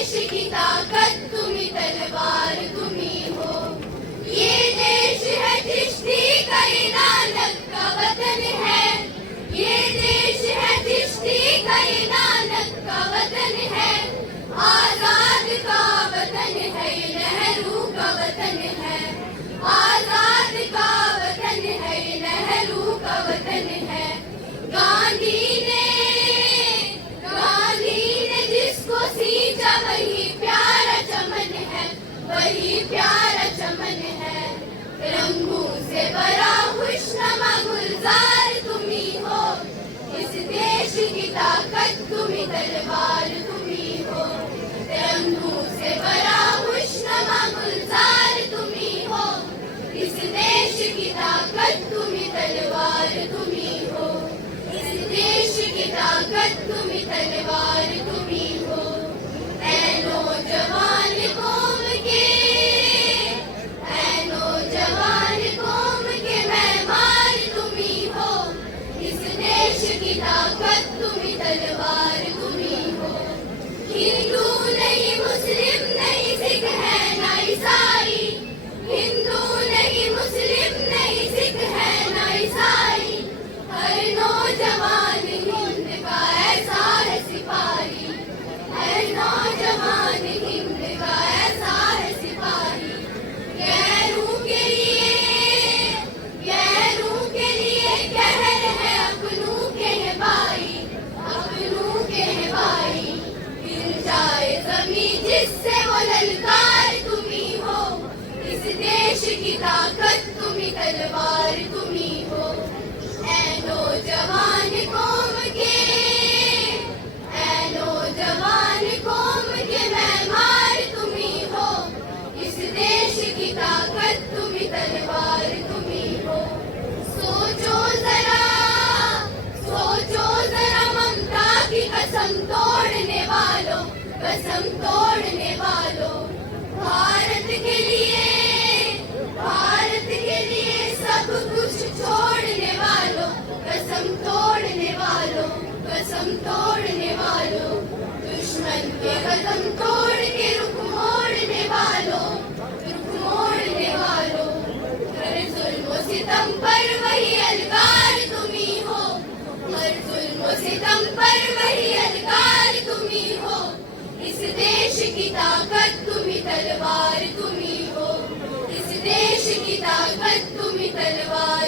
देश की ताकत तुम्ही, तलवार तुम्ही हो। ये देश है चिश्ती का नानक का वतन है, ये देश है चिश्ती का नानक का वतन है। आजाद का वतन है, नेहरू का वतन है। आजाद का वतन है, नेहरू का वतन है। गांधी ने जिसको सींचा वही प्यारा चमन है, वही प्यारा चमन है। रंगों से भरा खुशनुमा गुलजार तुम्ही हो। इस देश की ताकत तुम्ही, तलवार तुम्ही हो। रंगों से भरा खुशनुमा गुलजार तुम्ही हो। इस देश की ताकत तुम्ही, तलवार तुम्ही हो। इस देश की ताकत तुम्ही, तलवार तुम्ही हो। ऐ नौजवान कौम के, ऐ नौजवान कौम के मेहमान तुम्ही हो। इस देश की ताकत तुम्ही, तलवार तुम्ही हो। हिंदू नहीं, मुस्लिम नहीं, सिख है ना ईसाई। हिंदू नहीं, मुस्लिम नहीं, सिख है ना ईसाई। हर नौजवान हिंद का ऐसा है सिपाही, हर नौजवान हिंद का ऐसा है सिपाही। गैरों के लिए कहर है, अपनों के हैं भाई, अपनों के हैं भाई। हिल जाए ज़मीं जिससे वो ललकार तुम्ही हो। इस देश की ताकत तुम्ही, तलवार तुम्ही हो। ऐ नौजवान कौम के, ऐ नौजवान कौम के मेहमान तुम्ही हो। इस देश की ताकत तुम्ही, तलवार तुम्ही हो। सोचो जरा ममता की कसम तोड़ने वालों, कसम तोड़ने वालों। भारत के लिए सब कुछ छोड़ने वालों, कसम तोड़ने वालों, कसम तोड़ने वालों। दुश्मन के कदम तोड़ के रुख मोड़ने वालों, रुख मोड़ने वालों। हर जुल्म सितम पर वही अलगार तुम्ही हो। हर जुल्म सितम पर वही अलगार तुम्ही हो। इस देश की ताकत तुम्ही, तलवार तुम्ही हो। इस देश की ताकत तुम्ही, तलवार